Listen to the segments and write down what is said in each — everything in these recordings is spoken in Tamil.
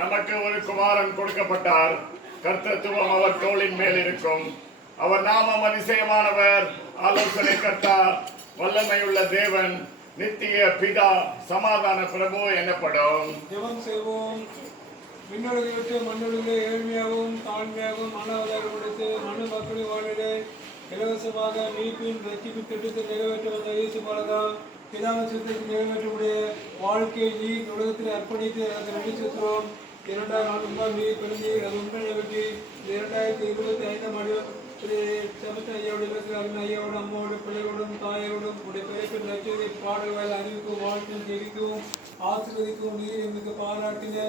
நமக்கு ஒரு குமாரன் கொடுக்கப்பட்டார். கர்த்தத்துவம் அவர் தோளின் மேல் இருக்கும். அவர் நாமம் அதிசயமானவர், ஆலோசனை கர்த்தா, வல்லமையுள்ள தேவன், நித்திய பிதா, சமாதான பிரபு எனப்படும். ஜெபம் செய்வோம். விண்ணுலகை விட்டு மண்ணுலகிலே ஏழ்மையாகவும் தாழ்மையாகவும் மனவதாரம் கொடுத்து மண்ணு மக்களின் வாழ்விலே இலவசமாக மீட்பின் ரட்சிப்பின் திட்டத்தை நிறைவேற்ற வந்த இயேசு பாலகா, பிதாவின் சித்தத்தை நிறைவேற்றக்கூடிய வாழ்க்கையை நீ உலகத்தில் அர்ப்பணித்து அதை நன்றி செலுத்துகிறோம். 2004 நீ பிறந்து அது உண்மையை வெற்றி 2025 ஆண்டு செபஸ்டன் ஐயாவோட ஐயாவோட அம்மாவோட பிள்ளைகளோடும் தாயோடும் உடைய பிறப்பின் லட்சியத்தை பாடல்கள் அறிவிக்கும் வாழ்க்கையில் ஜெயிக்கவும் ஆசீர்வதிக்கும் நீர் எங்களுக்கு பாராட்டின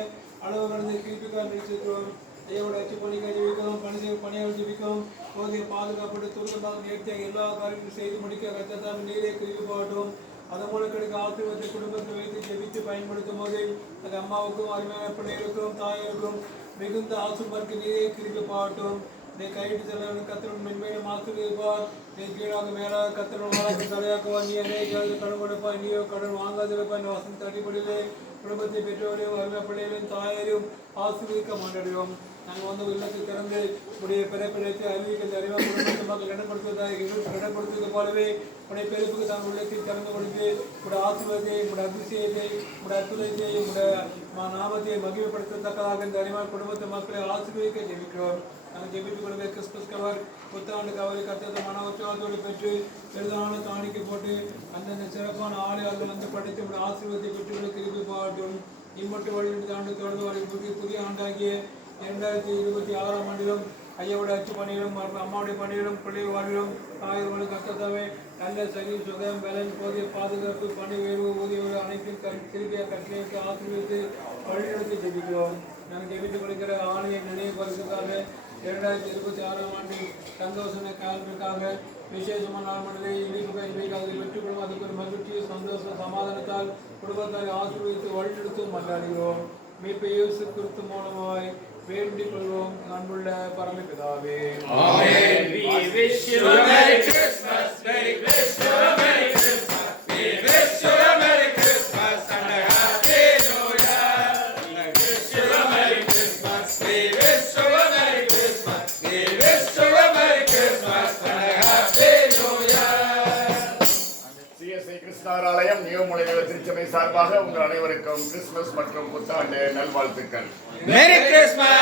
அளவு கடந்த கிருப்பிக்காக நினைச்சிருக்கிறோம். ஐயாவோட அச்சு பணிக்காக ஜெபிக்கவும் பணியாக ஜெபிக்கவும் போதைய பாதுகாப்பட்டு துரிதமாக நேர்த்தியாக எல்லா காரியங்களும் செய்து முடிக்க கத்தத்தால் நீரே கிருப்பி பாட்டும். அதன் மூலம் கிடைக்க ஆசீர்வாதத்தை குடும்பத்தை வைத்து ஜெபித்து பயன்படுத்தும் போது அது அம்மாவுக்கும் அருமையான பிள்ளைகளுக்கும் தாயருக்கும் மிகுந்த ஆசீர்வாதத்துக்கு நீரே கிருப்பி பாட்டும். நீ கைவிட்டு செல்ல கத்தரும் மென்மையிலும் ஆசீர்வதிப்பார். நீ கீழாக மேலாக கத்தரும் வாழ்க்கை தலையாக்குவார். நீ அநேக கடன் கொடுப்பாய். நீயோ கடன் வாங்காதிருப்பாய். இந்த வசந்த அடிப்படையிலே குடும்பத்தை பெற்றோரையும் அருமை பிள்ளைகளையும் தாயரையும் ஆசீர்வதிக்க மாட்டோம். நாங்கள் வந்து இல்லத்தை திறந்து உடைய பிறப்பிடத்தை அறிவிக்க அறிவாக குடும்பத்தை மக்கள் இடப்படுத்துவதாக எங்களுக்கு இடப்படுத்துவது போலவே உடைய பிறப்புக்கு தான் உள்ளத்தை திறந்து கொடுத்து உடைய ஆசீர்வாதத்தை உடைய அதிசயத்தை உடைய அற்புதத்தை உடைய நாமத்தை மகிமைப்படுத்தத்தக்கதாக இந்த அறிவாக குடும்பத்தை மக்களை ஆசீர்வதிக்க ஜெபிக்கிறோம். நாங்கள் ஜெபித்துக் கொடுக்க கிறிஸ்துமஸ் கவர் புத்தாண்டு கவலை கத்தத்தை மன உற்சாகத்தோடு பெற்று பெரிதான காணிக்கை போட்டு அந்தந்த சிறப்பான ஆலயங்கள் வந்து படைத்து உடைய ஆசீர்வாதத்தை பெற்றுள்ள திருப்பி பாட்டும். இம்மட்டு வழியில் ஆண்டு தொடர்ந்து வரை புதிய ஆண்டாகிய 2026 ஆண்டிலும் ஐயாவோட அச்சு பணிகளும் அம்மாவுடைய பணிகளும் பிள்ளை வாழ்விலும் தாயர்களும் கத்தத்தாவே நல்ல சரி சுகம் பலன் போதிய பாதுகாப்பு பணி உயர்வு ஊதிய அனைத்தும் திருப்பியாக கட்டளைக்கு ஆசீர்வதித்து வழிநடத்தி ஜெபிக்கிறோம். நாங்கள் ஜெபித்துக் கொடுக்கிற ஆணைய நினைவு பரிசுக்காக 2026 ஆண்டு சந்தோஷ காலத்திற்காக விசேஷமான நாள்மண்டலை இனிப்புக்காக பெற்றுக்கொள்ளும் அதுக்கு ஒரு மகிழ்ச்சி சந்தோஷ சமாதானத்தால் குடும்பத்தாரை ஆசீர்வதித்து வழிநடத்தும் மன்றாடுகிறோம். மீட்பை இயேசு கிறிஸ்து மூலமாய் வேண்டிக் கொள்வோம். அன்புள்ள பரமபிதாவே, ஆமென். We wish you a Merry Christmas. Merry Christmas. Merry Christmas. We wish you a Merry Christmas and a Happy New Year. We wish you a Merry Christmas. We wish you a Merry Christmas. We wish you a Merry Christmas and a Happy New Year. CSI கிருஷ்ணர் ஆலயம் நியூமுளைநில திருச்சபை சார்பாக உங்கள் அனைவருக்கும் கிறிஸ்துமஸ் மற்றும் புத்தாண்டு நல்வாழ்த்துக்கள். Merry Christmas.